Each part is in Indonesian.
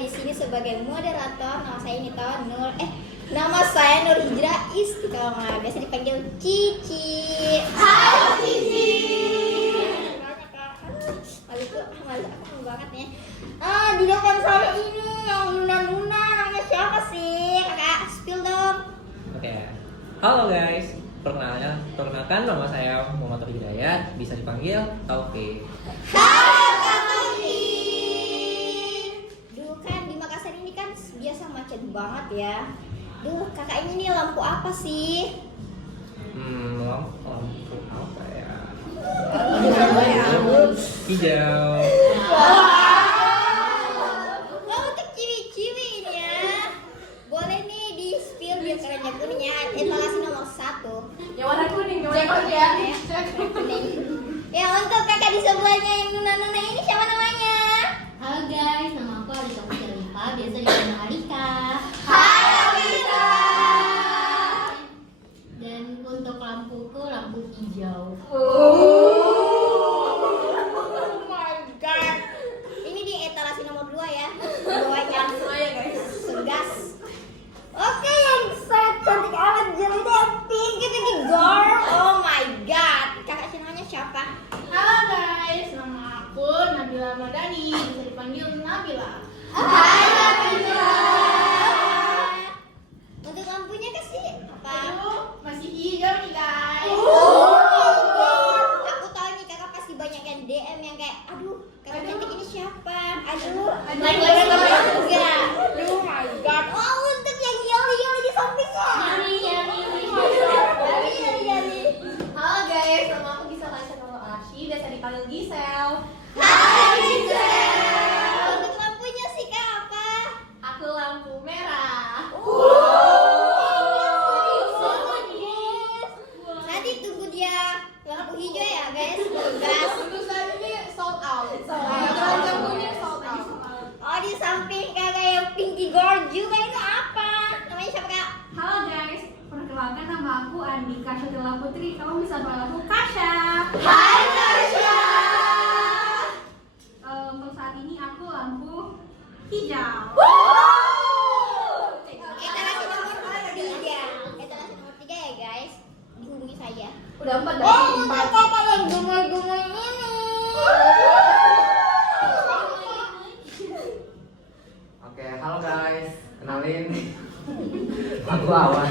di sini sebagai moderator. Nama saya Nur Hijrah Istiqomah, biasa dipanggil Cici. Halo Cici. Malu aku banget ya. Di depan saya ini yang nuna-nuna, namanya siapa sih? Kakak, spill dong. Oke. Halo guys. Perkenalkan nama saya Muhammad Taufik Hidayat, bisa dipanggil Taufik. Halo Kak Taufik. Duh kan di Makassar ini kan biasa macet banget ya. Duh, kakak ini nih lampu apa sih? Lampu apa ya? Hijau. Hijau. Untuk ciwi-ciwi ini ya. Boleh nih di spill biar kerennya kuning ya. Etalase nomor 1. Yang warna kuning, cek ya. Kuning. Ya untuk kakak di sebelahnya yang nuna-nuna ini siapa namanya? Halo guys, nama aku Alika Pusilipa, biasa dipanggil Alika. Hai Alika. Dan untuk lampuku lampu hijau. Oh my god. Ini di etalase nomor 2 ya. Bawahnya guys. segas. Oke, yang sangat cantik amat jelly pink ini girl. Oh my god. Kakak namanya siapa? Halo guys, nama aku Nabila Madani, bisa dipanggil Nabila. Hai Nabila. Untuk lampunya kasih apa? Aduh, masih hijau nih guys. Oh my god. Aku tahu nih kakak pasti banyak yang DM yang kayak, aduh, kakak cantik ini siapa? Aduh, like juga. Oh my god. Oh, untuk yang yellow di sampingnya. Yani. Halo guys, nama aku Gisel Aisyah Arsy, biasa dipanggil Gisel. Hai Gisel. Untuk lampunya sih kak apa? Aku lampu merah. Nanti tunggu dia lampu hijau ya guys. Gas. Untuk saat ini sold out. Lampunya sold out. Oh di samping kakak yang pinky gold juga itu apa? Namanya siapa kak? Halo guys, perkenalkan nama aku Andika Syatila Putri. Kamu bisa panggil aku Kasha. Hai Tasya. Untuk saat ini aku lampu hijau. Etalase nomor 3. Etalase nomor 3 ya guys. Dihubungi saya. Udah 4 Oh untuk kakak yang gemoy-gemoy ini. Oke, halo guys, kenalin aku Awan.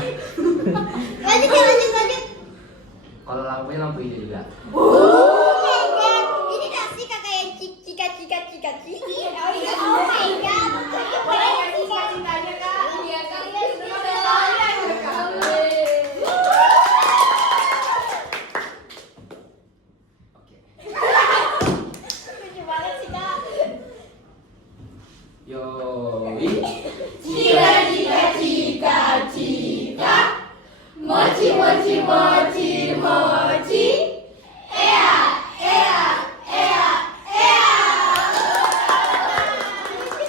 Lanjut. Kalau lampunya lampu hijau juga. Oh my god. Ini nasi kakak yang cika. Oh my god. Boleh kasih cita-citanya kak? Iya kak. Oke. Lucu banget sih kak. Yoi. Cika. Mochi. Lucu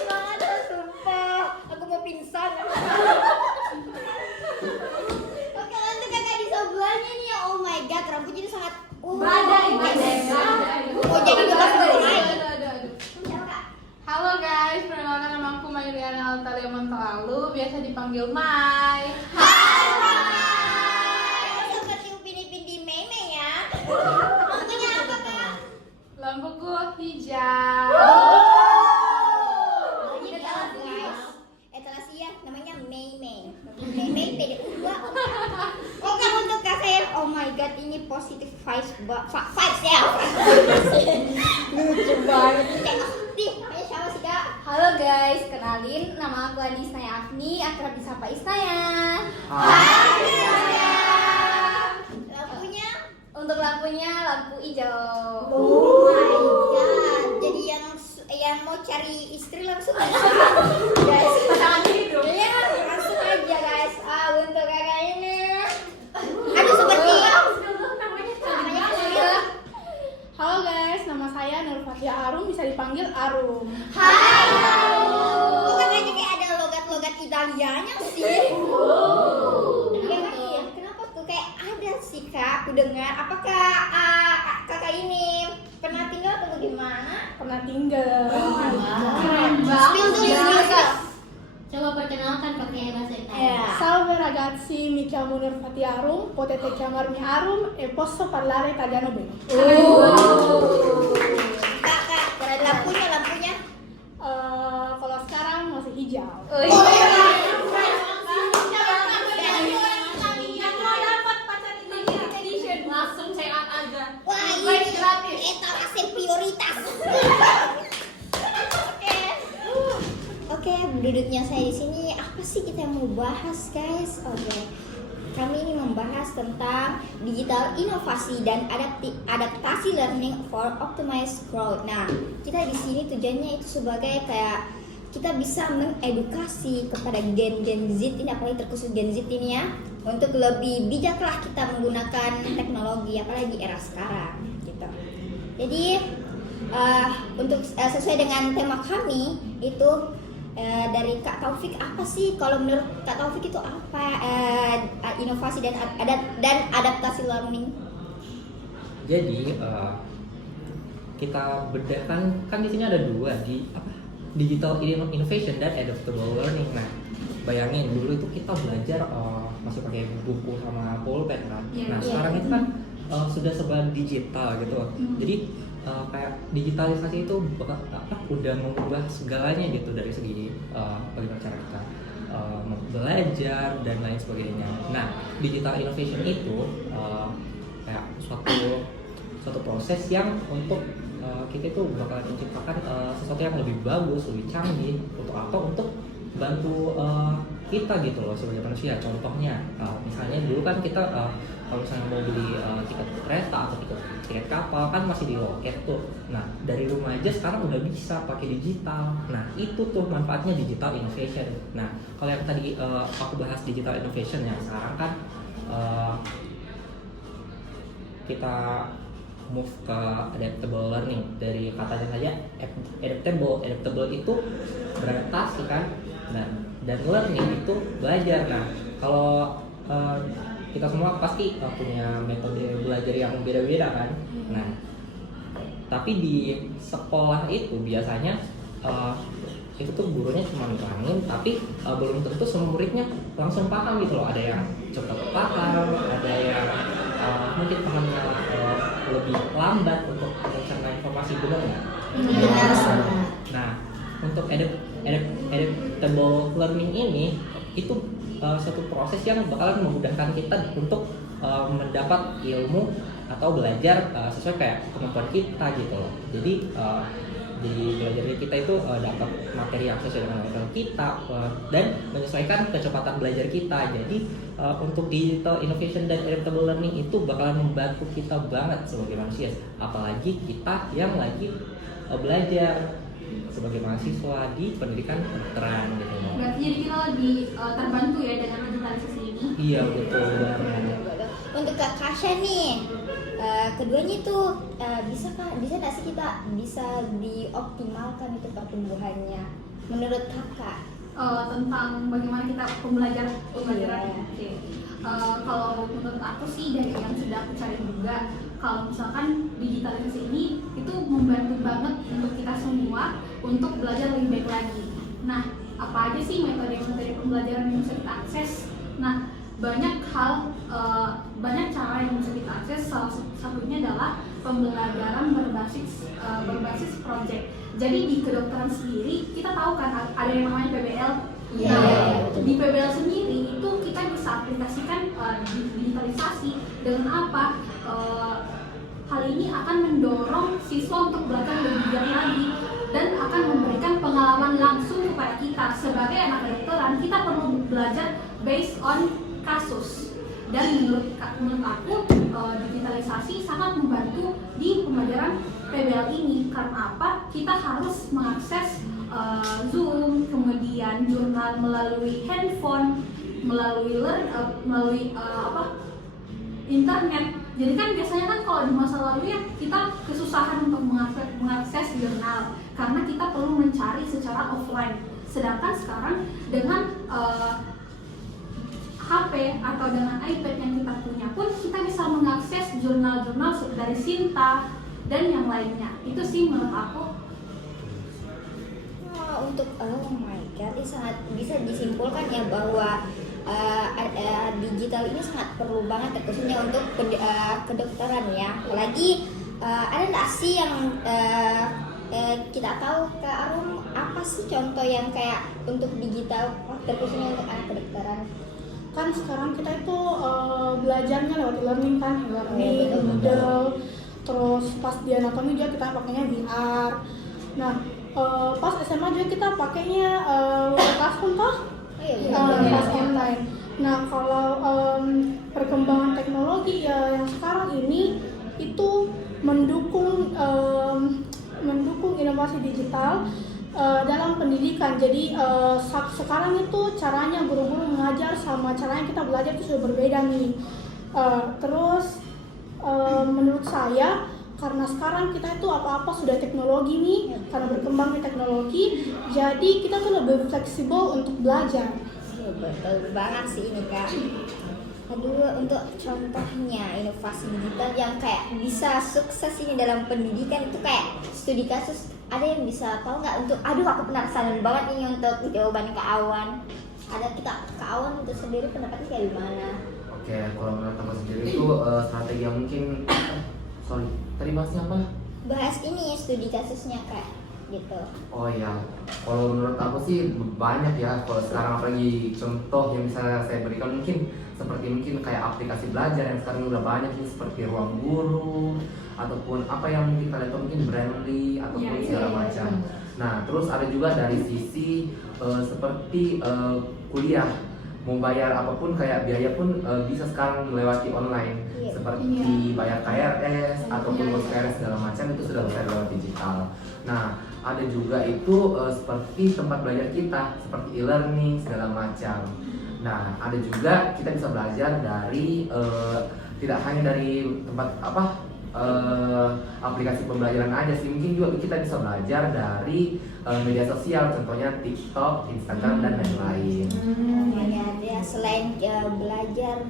banget sumpah. Aku mau pingsan. Oke lanjut kakak di sebelahnya nih. Oh my god, rambutnya ini sangat Badai. Oh jadi gelas lain. Aduh. Siapa kak? Halo guys, perkenalkan nama aku Mayuriana Altalia Montalalu, biasa dipanggil Mai. Seperti Upin Ipin di meme ya. Lampunya apa kak? Lampuku hijau. Ini guys. Etalase ya, namanya Mei. Mei PDU 2. Oke untuk kakak yang oh my god ini positif vibes ya. Lucu banget. Namanya siapa sih kak? Halo guys, kenalin nama aku Adisnaya Afni, akrab disapa Isnaya. Lampunya. Untuk lampunya lampu hijau. Oh my god. Jadi yang mau cari istri langsung aja. Guys, Pasangan hidup. iya langsung aja guys. Untuk kakak ini. Aduh seperti namanya siapa? Halo guys, nama saya Nur Fatia Arum, bisa dipanggil Arum. Hai. Oh kakaknya kayak ada logat Italianya sih. Iya, kenapa tuh kayak ada sih kak? Aku dengar. Apakah kakak ini pernah tinggal atau di mana? Pernah tinggal. Keren Spill banget tuh, ya. spill, spill. Coba perkenalkan pakai bahasa Italia. Ya. Salve ragazzi, mi chiamo Nur Fatiarum, potete chiamarmi Arum e posso parlare italiano bene. Kak, lampunya. Kalau sekarang masih hijau. Yang mau dapat pacar limited edition langsung check out aja. Wah, Baik, ini gratis. etalase prioritas. Oke, duduknya saya di sini. Apa sih kita mau bahas, guys? Oke. Kami ini membahas tentang digital inovasi dan adaptasi learning for optimized growth. Nah, kita di sini tujuannya itu sebagai kayak kita bisa mengedukasi kepada Gen Z ini, apalagi terkhusus Gen Z ini ya, untuk lebih bijaklah kita menggunakan teknologi, apalagi era sekarang gitu. Jadi untuk sesuai dengan tema kami itu dari Kak Taufik, apa sih kalau menurut Kak Taufik itu apa inovasi dan adaptasi learning? Jadi kita bedahkan kan di sini ada dua digital innovation dan adaptable learning. Nah, bayangin dulu itu kita belajar masih pakai buku sama pulpen kan. Nah, sekarang itu kan sudah serba digital gitu. Jadi kayak digitalisasi itu udah mengubah segalanya gitu dari segi bagaimana cara kita belajar dan lain sebagainya. Nah, digital innovation itu kayak suatu proses yang untuk kita itu bakal menciptakan sesuatu yang lebih bagus, lebih canggih untuk apa? Untuk bantu kita gitu loh sebagai manusia. Contohnya misalnya dulu kan kita kalau misalnya mau beli tiket kereta atau tiket kapal kan masih di loket tuh. Nah, dari rumah aja sekarang udah bisa pakai digital. Nah, itu tuh manfaatnya digital innovation. Nah, kalau yang tadi aku bahas digital innovation yang sekarang kan kita move ke adaptable learning. Dari katanya saja adaptable itu beradaptasi kan, dan learning itu belajar. Nah, kalau kita semua pasti punya metode belajar yang beda-beda kan. Nah, tapi di sekolah itu biasanya itu tuh gurunya cuma nerangin, tapi belum tentu semua muridnya langsung paham gitu loh. Ada yang cepat paham, ada yang mungkin pahamnya lebih lambat untuk mencerna informasi, benar nggak? Nah, untuk adaptable learning ini itu suatu proses yang bakalan memudahkan kita untuk mendapat ilmu atau belajar sesuai kayak kemampuan kita gitu loh. Jadi belajar kita itu dapat materi yang sesuai dengan level kita dan menyesuaikan kecepatan belajar kita. Jadi untuk digital innovation dan adaptable learning itu bakalan membantu kita banget sebagai manusia, apalagi kita yang lagi belajar sebagai mahasiswa di pendidikan kedokteran gitu loh. Berarti jadi kita lebih terbantu ya dengan digitalisasi ini. Iya betul banget. Untuk Kak Kasha nih, keduanya itu bisa nggak sih kita bisa dioptimalkan itu pertumbuhannya menurut kakak? Tentang bagaimana kita pembelajaran. Oke. Kalau menurut aku sih dari yang sudah aku cari juga, kalau misalkan digitalisasi ini itu membantu banget untuk kita semua untuk belajar lebih baik lagi. Nah, apa aja sih metode-metode pembelajaran yang bisa kita akses? Nah, banyak banyak cara yang bisa kita akses. Salah satunya adalah pembelajaran berbasis project. Jadi di kedokteran sendiri kita tahu kan ada yang namanya PBL. Di PBL sendiri itu kita bisa aplikasikan digitalisasi dengan apa? Hal ini akan mendorong siswa untuk belajar lebih giat lagi dan akan memberikan pengalaman langsung kepada kita. Sebagai anak kedokteran, kita perlu belajar based on kasus. Dan menurut aku digitalisasi sangat membantu di pembelajaran PBL ini. Karena apa? Kita harus mengakses Zoom, kemudian jurnal melalui handphone, melalui internet. Jadi kan biasanya kan kalau di masa lalu ya kita kesusahan untuk mengakses jurnal karena kita perlu mencari secara offline. Sedangkan sekarang dengan HP atau dengan iPad yang kita punya pun kita bisa mengakses jurnal-jurnal dari Sinta, dan yang lainnya. Itu sih menurut aku. Untuk oh my god, ini sangat bisa disimpulkan ya bahwa digital ini sangat perlu banget khususnya untuk kedokteran ya. Apalagi ada nggak sih yang kita tahu Kak Arum, apa sih contoh yang kayak untuk digital khususnya untuk anak kedokteran? Kan sekarang kita itu belajarnya lewat e-learning kan, e-learning, betul. Moodle, terus pas di anatomi juga kita pakainya VR. Nah, pas SMA juga kita pakainya Classroom toh, pas online. Nah, kalau perkembangan teknologi yang sekarang ini itu mendukung inovasi digital dalam pendidikan. Jadi sekarang itu caranya guru-guru mengajar sama caranya kita belajar itu sudah berbeda nih. Terus menurut saya karena sekarang kita itu apa-apa sudah teknologi nih, karena berkembangnya teknologi, jadi kita tuh lebih fleksibel untuk belajar. Betul banget sih ini Kak. Aduh, untuk contohnya inovasi digital yang kayak bisa sukses ini dalam pendidikan itu kayak studi kasus, ada yang bisa tahu nggak untuk, aduh aku penasaran banget ini untuk jawaban Kak Awan. Ada kita Kak Awan itu sendiri pendapatnya kayak gimana? Oke, kalau menurut aku sendiri itu strategi yang mungkin tadi bahasnya apa? Bahas ini studi kasusnya Kak gitu. Oh iya, kalau menurut aku sih banyak ya. Kalau sekarang apalagi contoh yang bisa saya berikan mungkin kayak aplikasi belajar yang sekarang udah banyak nih, seperti Ruang Guru ataupun apa yang kita lihat mungkin Brandly ataupun segala macam. Nah, terus ada juga dari sisi seperti kuliah, mau bayar apapun kayak biaya pun bisa sekarang melewati online, seperti bayar KRS ataupun ngurus KRS segala macam itu sudah bisa lewat digital. Nah, ada juga itu seperti tempat belajar kita seperti e-learning segala macam. Nah, ada juga kita bisa belajar dari tidak hanya dari tempat aplikasi pembelajaran aja sih, mungkin juga kita bisa belajar dari media sosial, contohnya TikTok, Instagram dan lain-lain. Ya, selain belajar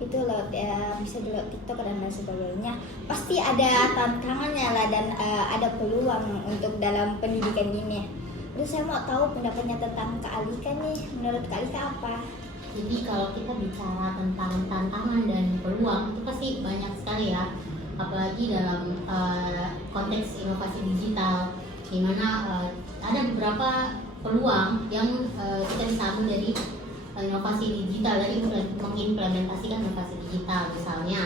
itu lewat bisa lewat TikTok dan lain sebagainya, pasti ada tantangannya lah dan ada peluang untuk dalam pendidikan ini. Terus saya mau tahu pendapatnya tentang Kak Alika nih, menurut Kak Alika apa? Jadi kalau kita bicara tentang tantangan dan peluang itu pasti banyak sekali ya, apalagi dalam konteks inovasi digital, di mana ada beberapa peluang yang kita bisa ambil dari inovasi digital, dari mengimplementasikan inovasi digital. Misalnya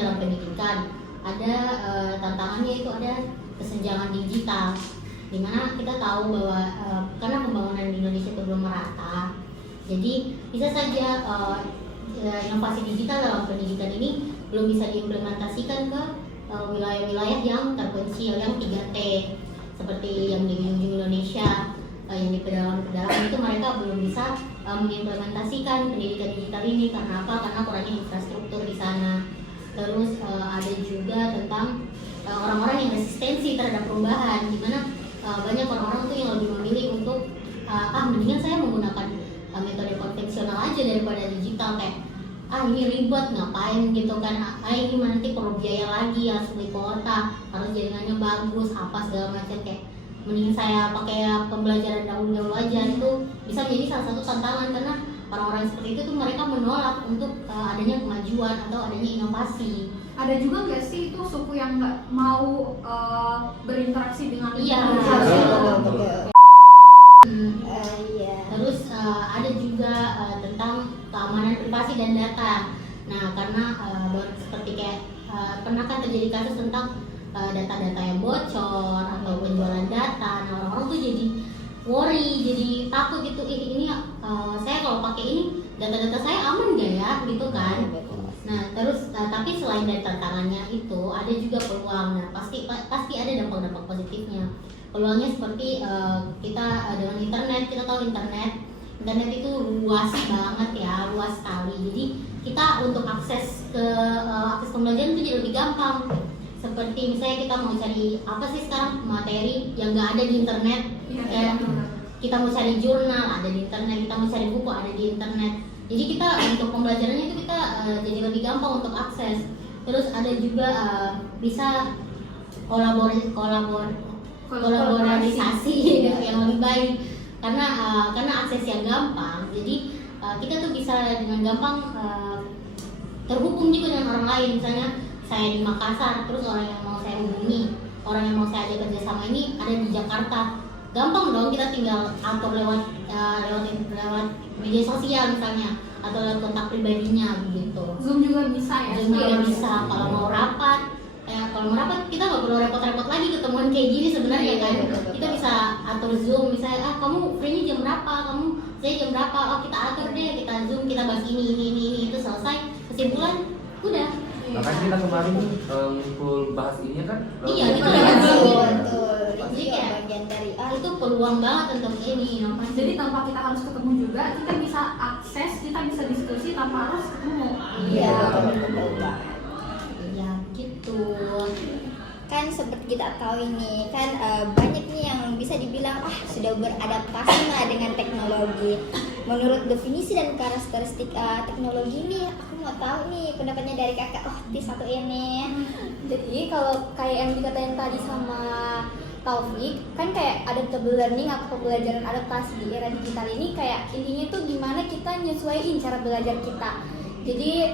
dalam pendidikan ada tantangannya itu ada kesenjangan digital, dimana kita tahu bahwa karena pembangunan di Indonesia itu belum merata, jadi bisa saja inovasi digital dalam pendidikan ini belum bisa diimplementasikan ke wilayah-wilayah yang terpencil, yang 3T, seperti yang di ujung Indonesia, yang di pedalaman itu mereka belum bisa mengimplementasikan pendidikan digital ini. Karena apa? Karena kurangnya infrastruktur di sana. Terus ada juga tentang orang-orang yang resistensi terhadap perubahan, di mana banyak orang-orang tuh yang lebih memilih untuk mendingan saya menggunakan metode konvensional aja daripada digital, kayak ini ribet ngapain gitu kan, ini nanti perlu biaya lagi, harus beli kuota, harus jaringannya bagus, apa segala macam, kayak mending saya pakai pembelajaran dahulu aja. Itu bisa menjadi salah satu tantangan karena orang-orang seperti itu tuh mereka menolak untuk adanya kemajuan atau adanya inovasi. Ada juga nggak sih itu suku yang nggak mau berinteraksi dengan Terus ada juga tentang keamanan privasi dan data. Nah, karena seperti kayak pernah kan terjadi kasus tentang data-data yang bocor atau penjualan data. Nah, orang-orang tuh jadi worry, jadi takut gitu. Ini saya kalau pakai ini data-data saya aman nggak ya, gitu kan? Nah, terus tapi selain dari tantangannya itu ada juga peluang. Nah, pasti ada dampak-dampak positifnya. Peluangnya seperti kita dengan internet, kita tahu internet itu luas banget ya, luas sekali. Jadi kita untuk akses pembelajaran itu jadi lebih gampang. Seperti misalnya kita mau cari apa sih sekarang materi yang nggak ada di internet, kita mau cari jurnal ada di internet, kita mau cari buku ada di internet. Jadi kita untuk pembelajarannya itu kita jadi lebih gampang untuk akses. Terus ada juga bisa kolaborasi yang lebih baik karena akses yang gampang, jadi kita tuh bisa dengan gampang terhubung juga dengan orang lain. Misalnya saya di Makassar, terus orang yang mau saya hubungi, orang yang mau saya ajak kerja sama ini ada di Jakarta, gampang dong, kita tinggal atur lewat media sosial misalnya atau lewat kontak pribadinya begitu. Zoom juga bisa ya. Zoom juga bisa. Kalau mau rapat kita nggak perlu repot-repot lagi ketemuan kayak gini sebenarnya kan. Kita bisa atur Zoom, misalnya kamu free-nya jam berapa, saya jam berapa, kita atur deh, kita Zoom, kita bahas ini itu selesai, kesimpulan udah. Makanya kita kemarin ngumpul bahas ini kan. Iya, kita Betul, betul. betul. Itu Jadi juga kayak bagian dari itu peluang banget untuk ini. Jadi tanpa kita harus ketemu juga, kita bisa akses, kita bisa diskusi tanpa harus ketemu. Iya, betul banget. Ya gitu. Kan seperti kita tahu ini kan banyak nih yang bisa dibilang sudah beradaptasi lah dengan teknologi. Menurut definisi dan karakteristik teknologi ini, aku mau tahu nih pendapatnya dari kakak di satu ini. Jadi kalau kayak yang dikatain tadi sama Taufik, kan kayak adaptable learning atau pembelajaran adaptasi di era digital ini kayak intinya tuh gimana kita nyesuaiin cara belajar kita. Jadi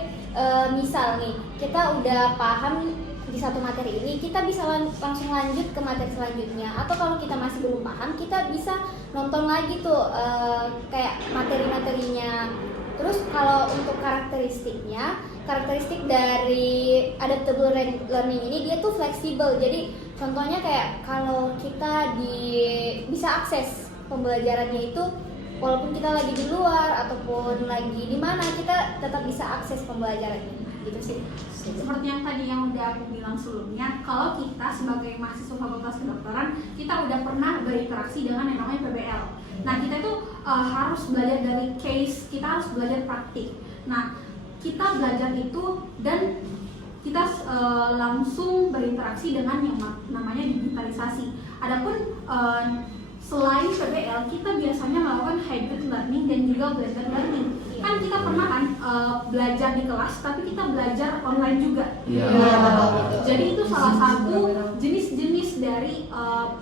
misal nih, kita udah paham di satu materi ini, kita bisa langsung lanjut ke materi selanjutnya. Atau kalau kita masih belum paham, kita bisa nonton lagi tuh kayak materi-materinya. Terus kalau untuk karakteristik dari adaptable learning ini, dia tuh fleksibel. Jadi contohnya kayak kalau kita bisa akses pembelajarannya itu walaupun kita lagi di luar ataupun lagi di mana, kita tetap bisa akses pembelajarannya. Gitu sih. Seperti yang tadi yang udah aku bilang sebelumnya, kalau kita sebagai mahasiswa Fakultas Kedokteran, kita udah pernah berinteraksi dengan yang namanya PBL. Nah, kita itu harus belajar dari case, kita harus belajar praktik. Nah, kita belajar itu dan kita langsung berinteraksi dengan yang namanya digitalisasi. Adapun selain PBL, kita biasanya melakukan hybrid learning dan juga blended learning. Kan kita pernah kan belajar di kelas, tapi kita belajar online juga. Iya. Jadi itu salah satu jenis-jenis dari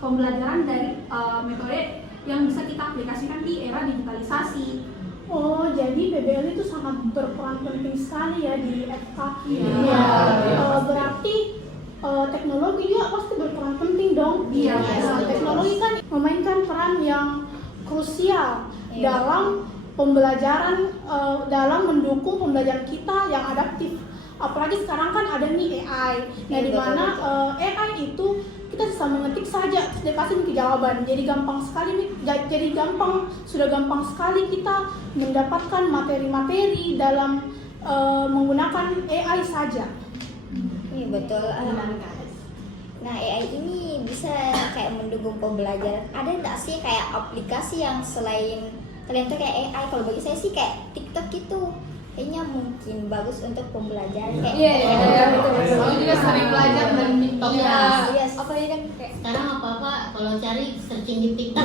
pembelajaran dari metode yang bisa kita aplikasikan di era digitalisasi. Oh, jadi PBL itu sangat berperan penting sekali ya di FK. Iya. Berarti teknologi juga pasti berperan penting dong. Iya. Teknologi kan memainkan peran yang krusial dalam pembelajaran, dalam mendukung pembelajaran kita yang adaptif. Apalagi sekarang kan ada nih AI. Nah, di mana AI itu kita bisa mengetik saja, terus dia kasih nih jawaban. Jadi gampang sekali, sudah gampang sekali kita mendapatkan materi-materi dalam menggunakan AI saja. Iya betul. Nah, AI ini bisa kayak mendukung pembelajaran. Ada nggak sih kayak aplikasi yang selain kalian tuh kayak AI? Kalau bagi saya sih kayak TikTok gitu. Kayaknya mungkin bagus untuk pembelajaran. Kayak betul. Aku juga sering belajar dari TikTok. Iya. Apa ini kan kayak Sekarang apa-apa kalau cari searching di TikTok.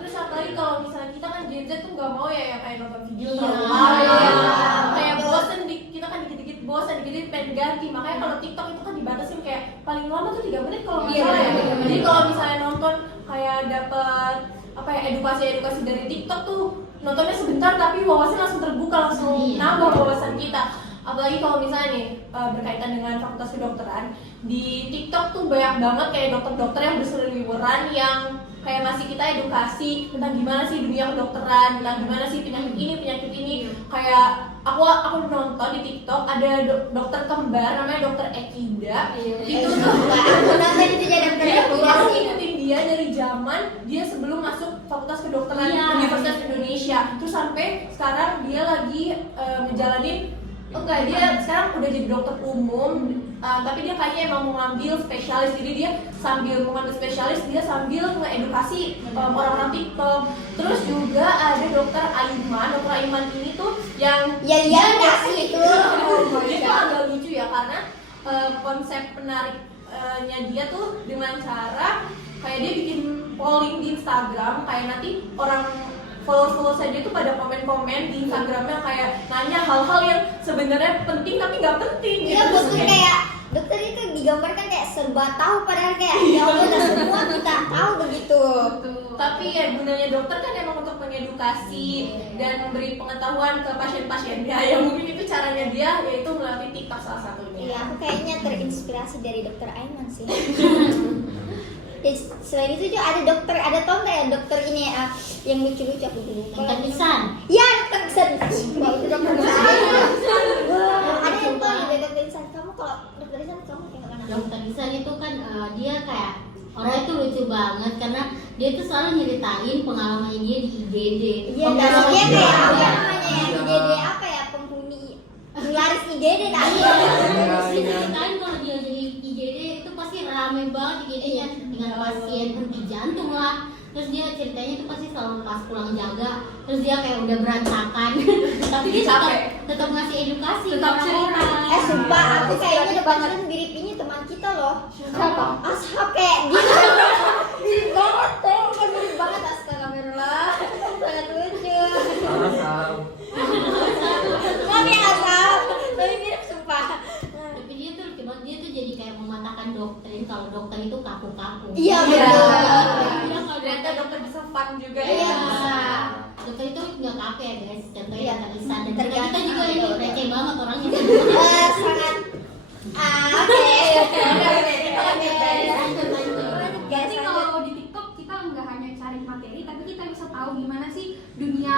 Terus apalagi kalau misalnya kita kan Gen Z tuh nggak mau ya yang kayak nonton video Iya. terlalu lama. Kayak bosen kita kan dikit-dikit bosan, dikit-dikit pengen ganti. Makanya kalau TikTok itu kan dibatasin kayak paling lama tuh 3 menit kalau nggak salah ya. Jadi kalau misalnya nonton kayak dapat edukasi dari TikTok tuh nontonnya sebentar tapi wawasan langsung terbuka, langsung nambah wawasan kita. Apalagi kalau misalnya nih berkaitan dengan Fakultas Kedokteran, di TikTok tuh banyak banget kayak dokter-dokter yang berseliweran yang kayak ngasih kita edukasi tentang gimana sih dunia kedokteran, tentang gimana sih penyakit ini. Kayak aku nonton di TikTok ada dokter kembar namanya Dokter Ekida. Itu tuh aku nonton itu jadi aku ngikutin dia dari zaman dia sebelum masuk Fakultas Kedokteran Universitas Indonesia. Terus sampai sekarang dia lagi ngejalanin dia sekarang udah jadi dokter umum, tapi dia kayaknya emang mau ngambil spesialis, jadi dia sambil mengambil spesialis dia sambil ngeedukasi orang-orang TikTok. Terus juga ada dokter Aiman ini tuh yang nggak sih itu. Dia tuh agak lucu ya karena konsep penariknya dia tuh dengan cara kayak dia bikin polling di Instagram, kayak nanti orang followers saja itu pada komen-komen di Instagramnya kayak nanya hal-hal yang sebenarnya penting tapi nggak penting. Iya, betul, kayak dokter itu digambarkan kayak serba tahu padahal kayak ya Allah semua kita tahu begitu. Tapi ya gunanya dokter kan emang untuk mengedukasi dan memberi pengetahuan ke pasien-pasiennya. Ya mungkin itu caranya dia, yaitu melalui TikTok salah satunya. Iya, aku kayaknya terinspirasi dari dokter Aiman sih. Ya, selain itu juga ada dokter, ada tau nggak ya dokter ini yang lucu-lucu aku dulu. Dokter Pisan. Iya, dokter Pisan. Wah, itu dokter Pisan. Ada yang tahu ya dokter Pisan. Kamu kalau dokter Pisan kamu kayak mana? Dokter Pisan itu kan dia kayak orang itu lucu banget karena dia tuh selalu nyeritain pengalamannya dia di IGD. Iya, dan dia kayak apa namanya ya, IGD apa ya, penghuni penglaris IGD tadi. Dia ceritain kalau dia jadi IGD itu pasti rame banget IGD-nya dengan pasien henti jantung lah. Terus dia ceritanya itu pasti selalu pas pulang jaga, terus dia kayak udah berantakan. Tapi dia tetap ngasih edukasi Tetap ke cerita. orang. Sumpah aku kayaknya depan mirip ini teman kita loh. Siapa? Ashab kayak gitu. Mirip banget tuh, kan mirip banget, astagfirullah. Sangat lucu. Maaf ya Ashab, tapi mirip sumpah. Tapi dia tuh lucu banget, dia tuh jadi kayak mematahkan doktrin kalau dokter itu kaku-kaku. Iya, Iya. betul. Dia kalau Ternyata dokter bisa fun juga Iya, ya. bisa. dokter itu nggak kaku ya guys, contohnya Iya, dokter Lisan dan tergantung. kita juga ini receh banget orangnya. Sangat oke. Jadi kalau di TikTok kita nggak hanya cari materi, tapi kita bisa tahu gimana sih dunia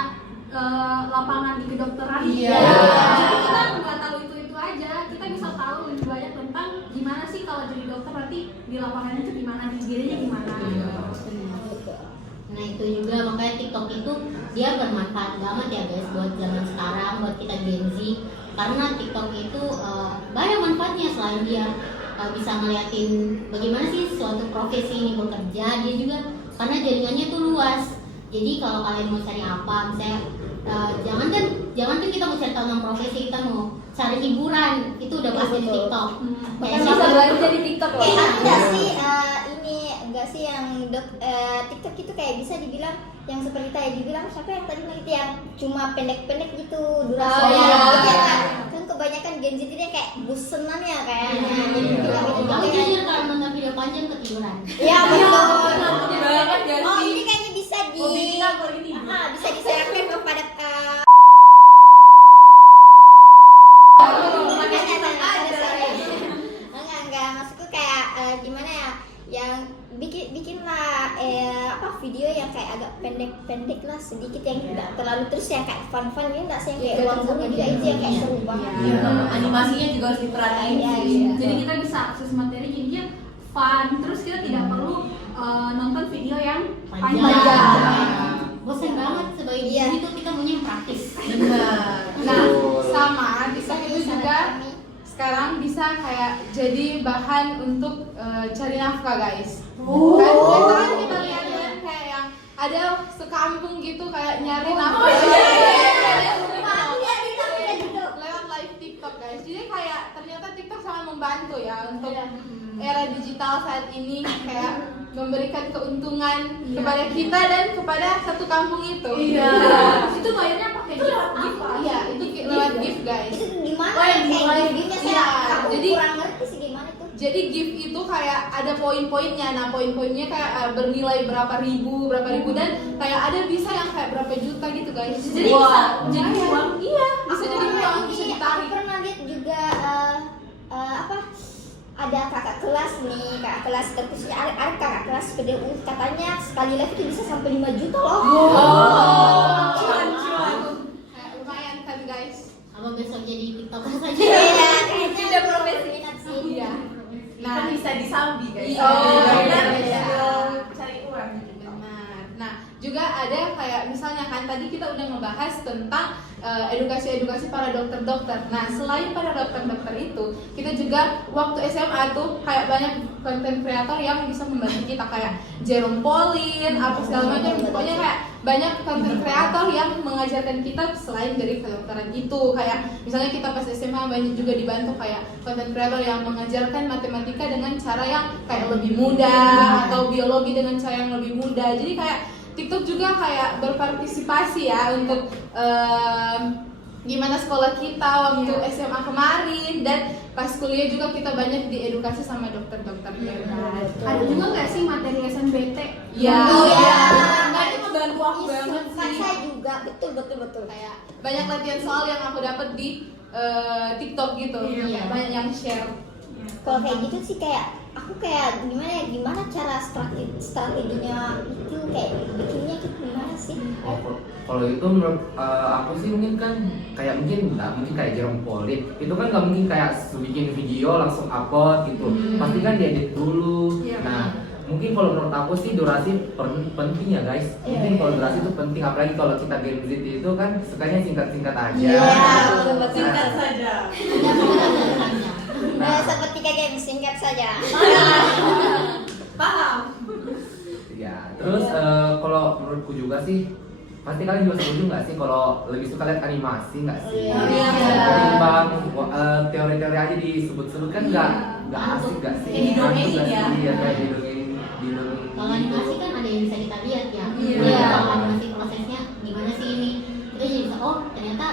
lapangan di kedokteran. Iya. Jadi kita nggak tahu itu aja, kita bisa tahu lebih banyak tentang gimana sih kalau jadi dokter nanti di lapangannya itu gimana, di IGD-nya gimana. Nah itu juga makanya TikTok itu dia bermanfaat banget ya guys buat zaman sekarang, buat kita Gen Z, karena TikTok itu banyak manfaatnya. Selain dia bisa ngeliatin bagaimana sih suatu profesi ini bekerja, dia juga karena jaringannya tuh luas. Jadi kalau kalian mau cari apa, misalnya jangan kan kita mau cari tahu tentang profesi, kita mau cari hiburan, itu udah pasti di TikTok. Bahkan bisa belanja di TikTok loh. Kayak enggak sih enggak sih yang TikTok itu kayak bisa dibilang yang seperti tadi dibilang siapa yang tadi bilang itu yang cuma pendek-pendek gitu durasinya. Oh, iya. Gitu ya, kan kebanyakan Gen Z itu yang kayak bosenan ya kayaknya. Jadi bilang itu Kamu kayak jujur kalau nonton video panjang ketiduran. iya betul. Banget gak Oh, sih? ini kayaknya bisa Hobi kita kalau ini. bisa diserahkan kepada makanya enggak maksudku kayak gimana ya, yang bikinlah video yang kayak agak pendek lah sedikit, yang enggak terlalu terus yang kayak fun ini enggak sih yang kayak uang guru juga itu yang kayak seru banget. Animasinya juga harus diperhatiin Iya, sih. iya. Jadi kita bisa akses materi jadinya fun, terus kita tidak perlu nonton video yang panjang. Bosan banget sebagai Iya. itu kita maunya yang praktis. Benar. Nah, sama di samping itu juga sekarang bisa kayak jadi bahan untuk cari nafkah guys. Kan biasanya kita lihat kayak yang ada sekampung gitu kayak nyari nafkah. Lewat live TikTok guys. Jadi kayak ternyata TikTok sangat membantu ya untuk era digital saat ini, kayak memberikan keuntungan kepada kita dan kepada satu kampung itu. Itu bayarnya pakai gift. Iya, itu lewat gift guys. Itu gimana Oh, yang kayak gini saya iya, aku jadi- kurang ngerti sih gimana itu. Jadi gift itu kayak ada poin-poinnya. Nah, poin-poinnya kayak bernilai berapa ribu dan kayak ada bisa yang kayak berapa juta gitu guys. Jadi bisa jadi uang. Iya, bisa jadi uang, bisa Ini ditarik. aku pernah lihat juga ada kakak kelas nih, kakak kelas terkhususnya ada kakak kelas PDU, katanya sekali live itu bisa sampai 5 juta loh. Kayak lumayan kan guys. Apa besok jadi TikToker saja? Iya, kayaknya Tidak profesi. minat sih. Iya. Nah, bisa disambi guys. Iya. Cari uang. Benar. Nah, juga ada kayak misalnya kan tadi kita udah ngebahas tentang edukasi-edukasi para dokter-dokter. Nah, selain para dokter-dokter itu, kita juga waktu SMA tuh kayak banyak konten kreator yang bisa membantu kita kayak Jerome Pauline, apa segala macam. Pokoknya kayak banyak konten kreator yang mengajarkan kita selain dari kedokteran itu. Kayak misalnya kita pas SMA banyak juga dibantu kayak konten kreator yang mengajarkan matematika dengan cara yang kayak lebih mudah atau biologi dengan cara yang lebih mudah. Jadi kayak TikTok juga kayak berpartisipasi ya untuk gimana sekolah kita waktu SMA kemarin, dan pas kuliah juga kita banyak diedukasi sama dokter-dokter. Ada juga nggak sih materi SNBT? Iya. Nah, itu ngebantu aku banget Kan sih. saya juga betul. Kayak banyak latihan soal yang aku dapat di TikTok gitu. Iya. Banyak yang share. Kalau kayak gitu sih kayak aku kayak gimana cara strateginya itu kayak bikinnya itu gimana sih? Kalau itu menurut aku sih mungkin kan kayak mungkin nggak mungkin kayak Jerome Pauline itu kan nggak mungkin kayak bikin video langsung upload gitu, pasti kan diedit dulu. Nah mungkin kalau menurut aku sih durasi penting ya guys. Mungkin kalau durasi itu penting, apalagi kalau kita Gen Z itu kan sukanya singkat-singkat aja. Iya, Singkat saja. Seperti kayak singkat saja. Paham? Ya, terus kalau menurutku juga sih pasti kalian juga setuju nggak sih kalau lebih suka lihat animasi nggak sih? Iya. Ketimbang teori-teori aja disebut-sebut kan nggak asik nggak sih? Kayak didongengin ya? Iya kayak didongengin. Kalau animasi kan ada yang bisa kita lihat ya. Iya. Kalau animasi prosesnya gimana sih ini? Kita jadi bisa, oh ternyata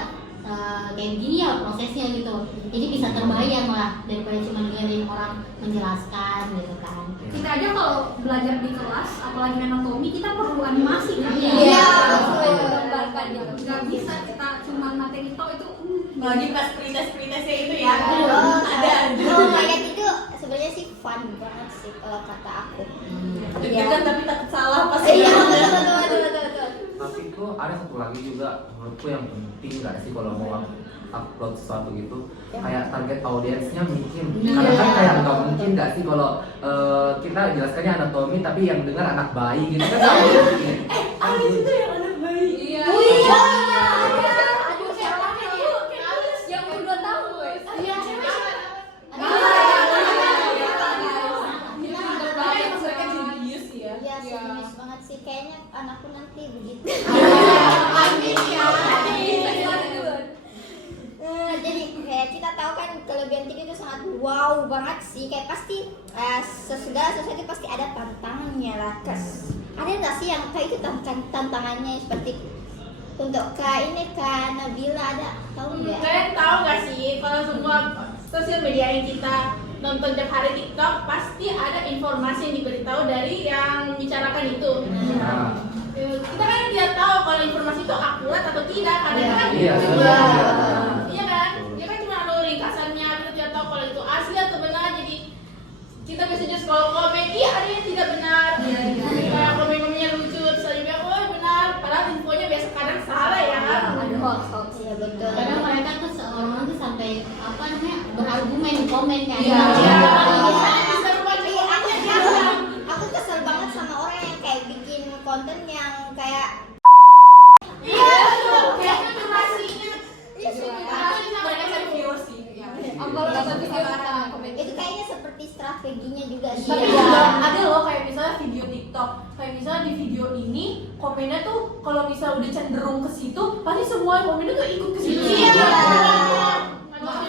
kayak begini ya prosesnya gitu. Jadi bisa terbayang lah daripada cuma dengerin orang menjelaskan gitu kan. Kita aja kalau belajar di kelas, apalagi anatomi, kita perlu animasi kan? Iya. Menggambarkan gitu. Nggak bisa kita cuma materi itu. Lagi pas pretest-pretestnya itu ya. Ada. Ada. Oh my god, itu sebenarnya sih fun banget sih kalau kata aku. Deg-degan tapi takut salah pas. Iya, betul. Tapi itu ada satu lagi juga menurutku yang penting nggak sih kalau mau upload sesuatu gitu, kayak target audiensnya mungkin. Karena kan kayak nggak mungkin nggak sih kalau kita jelaskannya anatomi tapi yang dengar anak bayi gitu kan nggak mungkin. Ada juga yang anak bayi. Iya. Oh iya. Aduh, yang umur 2 tahun. Iya. Iya, serius banget sih. Kayaknya anakku nanti begitu. Jadi kayak kita tahu kan kelebihan TikTok itu sangat wow banget sih. Kayak pasti segala sesuatu pasti ada tantangannya lah. Ada nggak sih yang kayak itu tantangannya seperti untuk Kak Nabila ada tahu nggak? Kalian tahu gak sih kalau semua sosial media yang kita nonton tiap hari TikTok pasti ada informasi yang diberitahu dari yang bicarakan itu. Kita kan tidak tahu kalau informasi itu akurat atau tidak karena kan Iya, iya kan? Dia kan cuma ada ringkasannya, kita tidak tahu kalau itu asli atau benar. Jadi kita biasanya scroll komen, iya ada yang tidak benar. Kayak komen-komennya lucu, terus ada yang oh benar, padahal infonya biasa kadang salah ya. Ada hoax. Iya betul. Kadang mereka tuh seorang tuh sampai apa namanya berargumen di komen kan. Iya. Bisa aku kesel banget sama orang yang kayak bikin konten yang kayak itu kayaknya seperti strateginya juga sih. Tapi juga ada loh kayak misalnya video TikTok, kayak misalnya di video ini komennya tuh kalau misalnya udah cenderung ke situ, pasti semua komennya tuh ikut ke situ.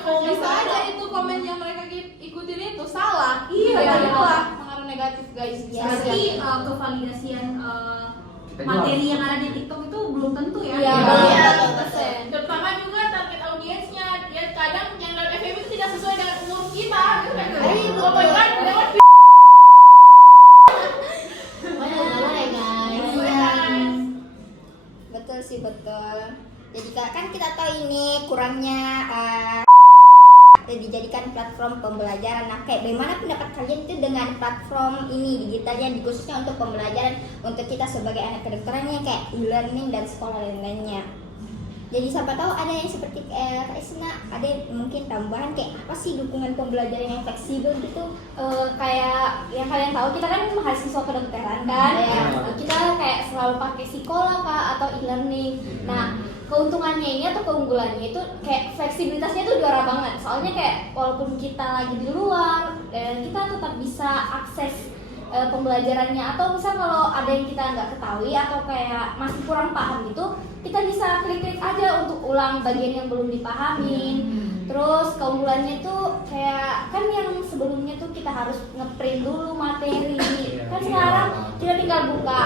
Kalau bisa aja itu komen yang mereka ikutin itu salah. Iya, Jadi iya. malah pengaruh negatif guys. Iya. Berarti kevalidasian materi yang ada di TikTok itu belum tentu ya? Iya. Terutama juga target audiensnya, ya kadang yang dalam FYP itu tidak sesuai dengan umur kita. Komen lewat Boleh guys. Betul sih, betul. Jadi kan kita tahu ini kurangnya dijadikan platform pembelajaran. Nah, kayak bagaimana pendapat kalian itu dengan platform ini digitalnya khususnya untuk pembelajaran untuk kita sebagai anak kedokteran yang kayak e-learning dan sekolah lain-lainnya. Jadi siapa tahu ada yang seperti Kak Isna, ada yang mungkin tambahan kayak apa sih dukungan pembelajaran yang fleksibel gitu. Kayak yang kalian tahu kita kan mahasiswa kedokteran kan, kita kayak selalu pakai psikolog Kak, atau e-learning. Nah keuntungannya ini atau keunggulannya itu kayak fleksibilitasnya itu juara banget. Soalnya kayak walaupun kita lagi di luar, kita tetap bisa akses pembelajarannya, atau misal kalau ada yang kita nggak ketahui atau kayak masih kurang paham gitu, kita bisa klik-klik aja untuk ulang bagian yang belum dipahamin. Terus keunggulannya tuh kayak kan yang sebelumnya tuh kita harus ngeprint dulu materi, kan sekarang Kita tinggal buka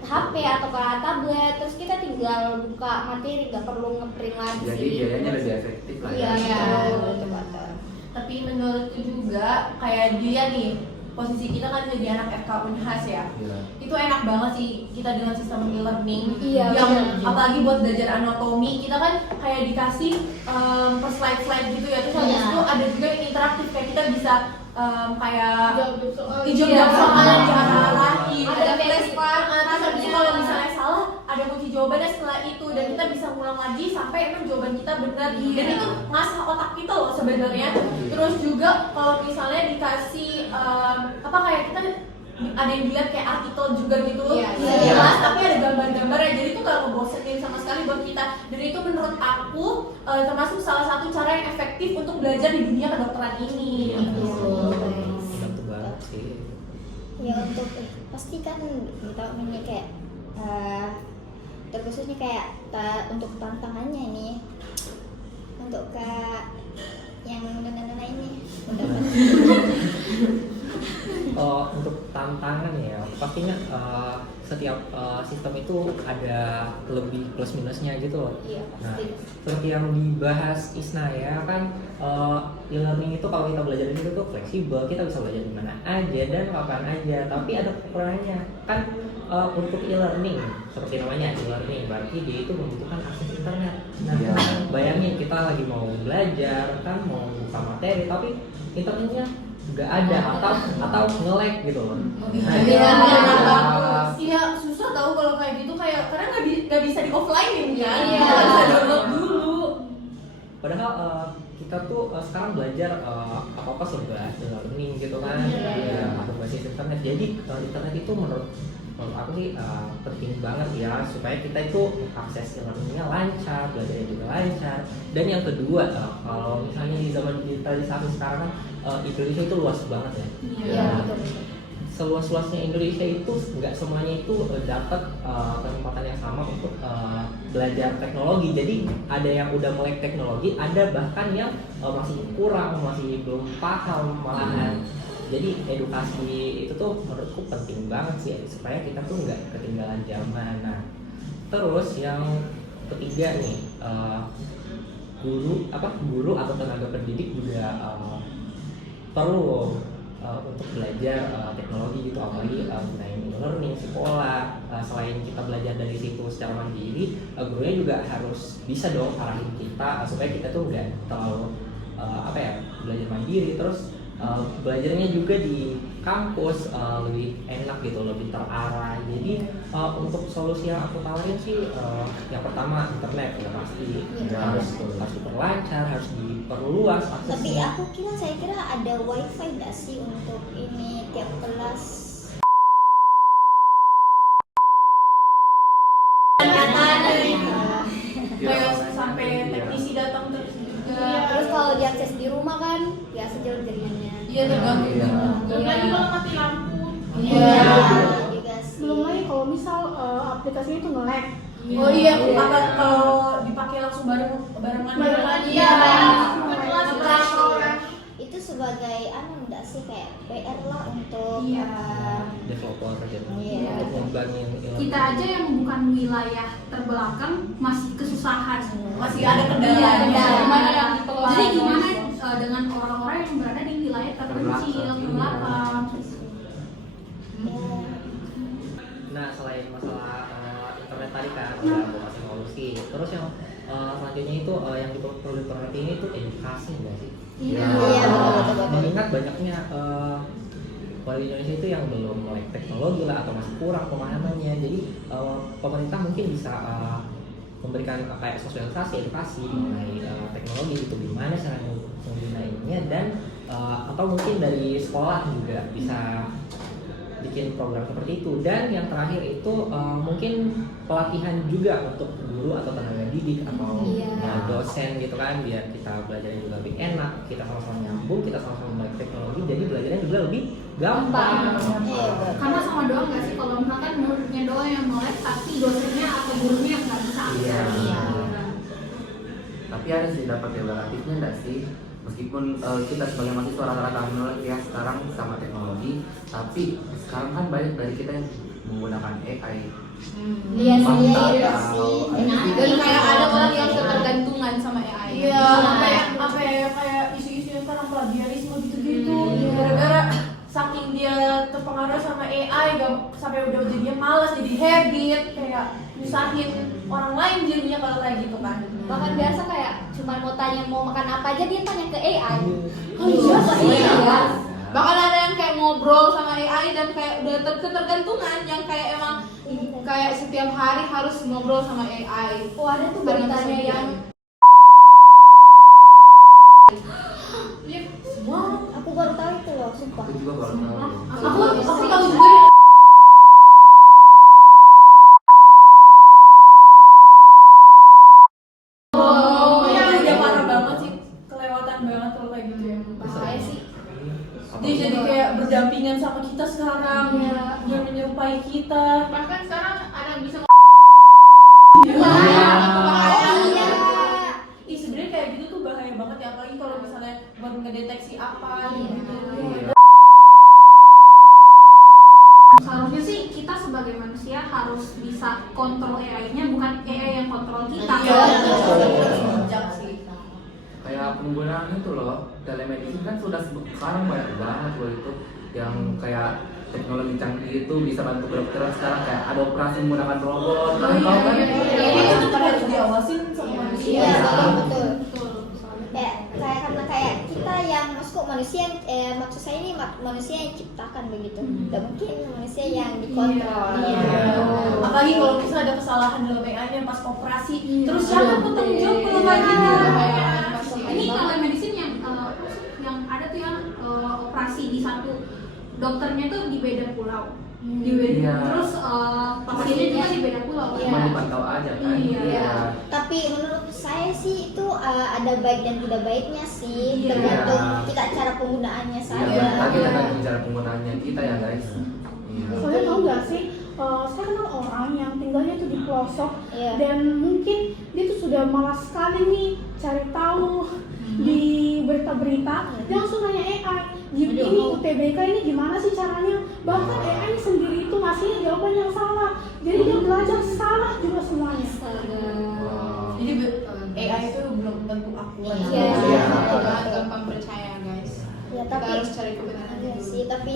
HP atau tablet, terus kita tinggal buka materi, nggak perlu ngeprint lagi Jadi sih. biayanya lebih efektif lah Iya, ya. betul. Tapi menurutku juga kayak dia nih, posisi kita kan jadi anak FK Unhas ya. Iya. Itu enak banget sih kita dengan sistem e-learning Iya, yang benar. apalagi buat belajar anatomi kita kan kayak dikasih per slide-slide gitu ya. Terus habis Iya. itu ada juga yang interaktif kayak kita bisa kayak Iya, jawab soal yang iya. diarah-arahin, Ada flashcard, terus habis itu Iya. kalau misalnya salah ada kunci jawabannya setelah itu dan kita bisa ngulang lagi sampai emang jawaban kita benar. Dan itu ngasah otak kita loh sebenarnya. Terus juga kalau misalnya dikasih apa kayak kita ada yang dilihat kayak artikel juga gitu, jelas tapi ada gambar-gambarnya, jadi itu nggak ngebosenin sama sekali buat kita. Dan itu menurut aku termasuk salah satu cara yang efektif untuk belajar di dunia kedokteran ini. Bantu banget sih. Ya untuk pasti kan kita ini kayak terkhususnya kayak untuk tantangannya nih untuk yang nona ini Untuk tantangan ya, pastinya setiap sistem itu ada lebih plus minusnya gitu loh. Iya, Nah, pasti. seperti yang dibahas Isna ya kan, e-learning itu kalau kita belajar di situ tuh fleksibel, kita bisa belajar di mana aja dan kapan aja. Tapi ada kekurangannya kan, untuk e-learning seperti namanya e-learning, berarti dia itu membutuhkan akses internet. Nah, Iya. bayangin kita lagi mau belajar kan, mau buka materi tapi internetnya nggak ada atau nge-lag gitu loh. Nah, Iya, nah, iya susah tahu kalau kayak gitu kayak karena nggak bisa di offline-in kan, Iya. kita nggak bisa download dulu. Padahal kita tuh sekarang belajar apa-apa serba e-learning gitu kan, atau basis internet. Jadi internet itu menurut aku sih penting banget ya supaya kita itu akses e-learningnya lancar, belajarnya juga lancar. Dan yang kedua, kalau misalnya di zaman digitalisasi sekarang kan, Indonesia itu luas banget ya. Iya, Nah, betul. seluas-luasnya Indonesia itu nggak semuanya itu dapat kesempatan yang sama untuk belajar teknologi. Jadi ada yang udah melek teknologi, ada bahkan yang masih kurang, masih belum paham malahan. Jadi edukasi itu tuh menurutku penting banget sih supaya kita tuh nggak ketinggalan zaman. Nah, terus yang ketiga nih, guru atau tenaga pendidik juga perlu untuk belajar teknologi gitu, apalagi gunain e-learning sekolah. Selain kita belajar dari situ secara mandiri, gurunya juga harus bisa dong arahin kita supaya kita tuh nggak terlalu belajar mandiri. Terus belajarnya juga di kampus lebih enak gitu, lebih terarah. Jadi untuk solusi yang aku tawarin sih, yang pertama internet ya pasti harus diperlancar, harus diperluas tapi aksesnya. saya kira ada wifi nggak sih untuk ini tiap kelas Kayak sampai teknisi datang terus juga. Terus kalau diakses di rumah kan ya sejalan jaringannya. Iya tergantung. Iya. Belum lagi kalau mati lampu. Iya. juga sih. Belum lagi kalau misal aplikasinya itu nge-lag. Oh iya, apa kalau dipakai langsung barengan Iya, Itu sebagai enggak sih kayak PR lah untuk Iya. Developer gitu Iya. untuk ngembangin Kita aja yang bukan wilayah terbelakang masih kesusahan. masih ada Iya, kendalanya. gimana yang dikelola? Jadi gimana dengan orang-orang yang berada di wilayah terpencil, terbelakang? Nah, selain masalah internet tadi kan udah aku kasih solusi. Terus yang selanjutnya itu yang perlu diperhatiin itu edukasi nggak sih? Iya, betul. Mengingat banyaknya warga Indonesia itu yang belum melek teknologi lah atau masih kurang pemahamannya. Jadi pemerintah mungkin bisa memberikan kayak sosialisasi, edukasi mengenai teknologi itu gimana cara menggunainnya, dan atau mungkin dari sekolah juga bisa bikin program seperti itu. Dan yang terakhir itu mungkin pelatihan juga untuk guru atau tenaga didik atau dosen gitu kan, biar kita belajarnya juga lebih enak, kita sama-sama nyambung, kita sama-sama melek teknologi, jadi belajarnya juga lebih gampang. Karena sama doang nggak sih kalau misalkan muridnya doang yang melek tapi dosennya atau gurunya yang nggak bisa. Iya. Tapi ada sih dapat relatifnya nggak sih? meskipun kita sebagai mahasiswa rata-rata menolak ya sekarang sama teknologi, tapi sekarang kan banyak dari kita yang menggunakan AI. Iya sih, Mantap, iya kalau sih. Dan kayak ada orang yang ketergantungan sama AI. Iya, kayak isu-isu yang sekarang plagiarisme gitu-gitu. Gara-gara saking dia terpengaruh sama AI, sampai udah dia malas jadi habit, kayak nyusahin orang lain jadinya kalau kayak gitu kan. Bahkan biasa kayak cuma mau tanya mau makan apa aja dia tanya ke AI. Oh iya, Iya. Bahkan ada yang kayak ngobrol sama AI dan kayak udah ketergantungan yang kayak emang kayak setiap hari harus ngobrol sama AI. Oh ada tuh Karena beritanya kesepian. yang Aku baru tahu itu loh, sumpah. Aku juga baru tahu. aku tahu juga ya. Oh, ya udah parah banget sih, kelewatan banget kalau kayak gitu ya. bahaya sih. Dia jadi kayak berdampingan sama kita sekarang, Iya. dia menyerupai kita. Bahkan sekarang ada yang bisa Iya. Ih sebenarnya kayak gitu tuh bahaya banget ya, apalagi kalau misalnya buat ngedeteksi apa gitu. Seharusnya sih kita sebagai manusia harus bisa kontrol AI-nya, bukan AI yang kontrol kita. Bijak sih. Kayak penggunaan itu loh, telemedicine kan sudah sekarang banyak banget loh itu yang kayak teknologi canggih itu bisa bantu kedokteran. Sekarang kayak ada operasi menggunakan robot, tahu kan? Itu tuh kan harus diawasin sama manusia. Iya, betul. Karena kayak kita yang maksudku manusia maksud saya ini manusia yang ciptakan begitu. Gak mungkin manusia yang dikontrol. Apalagi kalau misalnya ada kesalahan dalam AI-nya pas operasi, terus siapa yang bertanggung jawab kalau kayak gitu? Ini telemedicine yang ada tuh yang operasi di satu dokternya tuh di beda pulau. Iya. Terus pasiennya juga di beda pulau. Cuma dipantau aja kan? Iya. Tapi menurut saya sih itu ada baik dan tidak baiknya sih, Iya. tergantung kita cara penggunaannya Iya, saja. tadi tergantung cara penggunaannya kita ya guys. Iya. Soalnya tahu nggak sih, saya kenal orang yang tinggalnya itu di pelosok Iya. dan mungkin dia tuh sudah malas sekali nih cari tahu di berita-berita, dia langsung nanya AI, ini UTBK ini gimana sih caranya? Bahkan AI sendiri itu ngasih jawaban yang salah, jadi dia belajar salah juga semuanya. Wow. Jadi AI itu belum tentu akurat. Iya. Gampang percaya guys. Ya, Kita tapi harus cari kebenaran. iya sih, tapi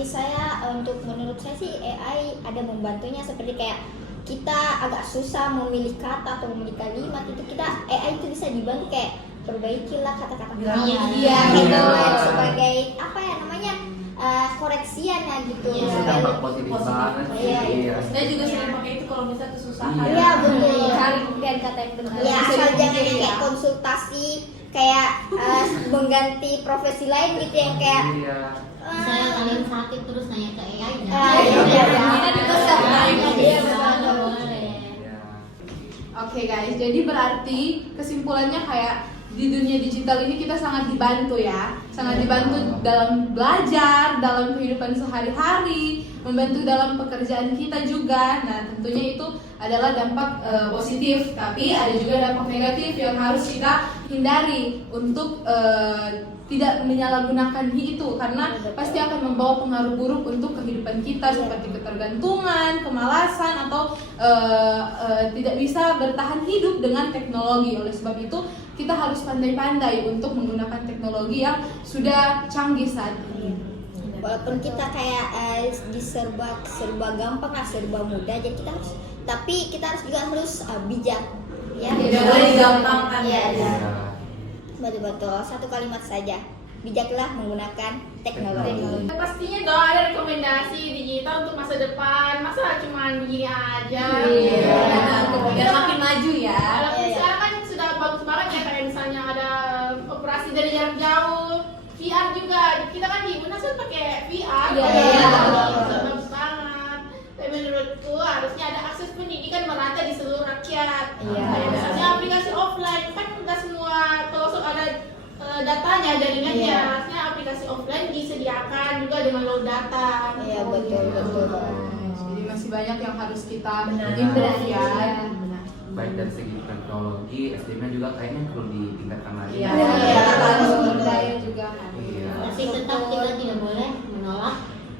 menurut saya sih AI ada membantunya, seperti kayak kita agak susah memilih kata atau memilih kalimat, itu AI itu bisa dibantu kayak perbaikilah kata-kata kamu. Iya. Gitu sebagai apa ya namanya koreksian ya gitu. Iya. Supaya- Dampak positif banget sih. Iya. Iya. Saya juga sering pakai itu kalau misalnya kesusahan. Iya betul. Cari dan kata yang benar. Ya asal jangan yang kayak konsultasi kayak mengganti profesi lain gitu yang kayak Iya. Misalnya kalian sakit terus nanya ke AI iya, jangan. iya. Itu Iya, nggak betul. boleh. Iya. Oke guys, jadi berarti kesimpulannya kayak di dunia digital ini kita sangat dibantu ya, sangat dibantu dalam belajar, dalam kehidupan sehari-hari, membantu dalam pekerjaan kita juga. Nah tentunya itu adalah dampak positif, tapi ada juga dampak negatif yang harus kita hindari untuk tidak menyalahgunakan itu, karena pasti akan membawa pengaruh buruk untuk kehidupan kita seperti ketergantungan, kemalasan, atau tidak bisa bertahan hidup dengan teknologi. Oleh sebab itu kita harus pandai-pandai untuk menggunakan teknologi yang sudah canggih saat ini. Walaupun kita kayak serba gampang lah, serba mudah, jadi tapi kita harus juga harus bijak ya. Tidak boleh digampangkan. Iya, iya. Iya. Betul-betul, satu kalimat saja, bijaklah menggunakan teknologi. Pastinya dong ada rekomendasi digital untuk masa depan. Masa cuma begini aja. Iya. Biar makin maju ya. Kalau Iya, iya. sekarang kan sudah bagus banget ya, kayak misalnya ada operasi dari jarak jauh, VR juga. Kita kan di UNAS kan pakai VR. Iya, iya. Bagus banget. Tapi menurutku harusnya ada akses pendidikan merata di seluruh rakyat. Iya. Kayak misalnya aplikasi offline kan nggak semua pelosok ada datanya, jaringannya. Iya. Harusnya aplikasi offline disediakan juga dengan load data. Iya, betul. Jadi masih banyak yang harus kita Benar. improve ya. baik dari segi teknologi, SDM-nya juga kayaknya perlu ditingkatkan lagi. Iya, sumber daya juga kan. Iya. Tapi tetap kita tidak boleh menolak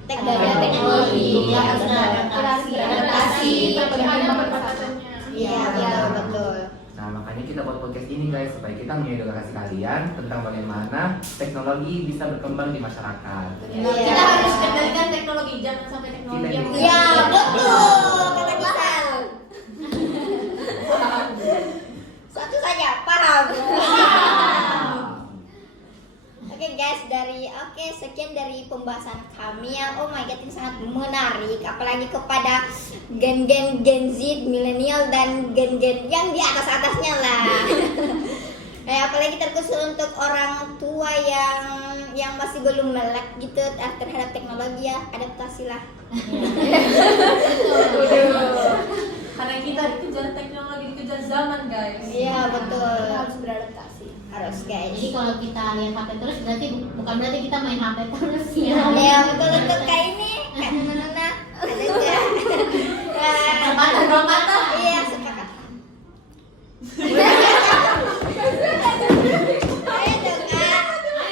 Teknologi. teknologi. Iya, Kita harus benar. beradaptasi. tapi ada perbatasannya. Iya, betul. Nah, makanya kita buat podcast ini guys, supaya kita mengedukasi kalian tentang bagaimana teknologi bisa berkembang di masyarakat. Iya. Kita harus kendalikan teknologi, jangan sampai teknologi yang Iya, betul. Kata Gisel. Satu saja, paham. Oke guys, sekian dari pembahasan kami yang oh my god ini sangat menarik, apalagi kepada Gen Z, milenial dan gen-gen yang di atasnya lah. Apalagi terkhusus untuk orang tua yang masih belum melek gitu terhadap teknologi ya, adaptasilah. karena kita dikejar teknologi, dikejar zaman guys. Iya betul. Kita harus beradaptasi. Harus guys. Jadi kalau kita lihat HP terus berarti bukan berarti kita main HP terus ya. Ya betul betul kayak ini, kayak nana ada aja. Patah. Iya sepakat. Ayo dong kak,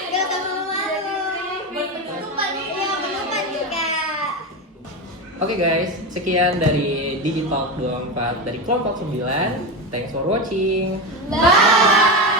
gak usah malu-malu. Iya penutupan juga. Oke guys, sekian dari Digital 24 dari kelompok 9. Thanks for watching. Bye.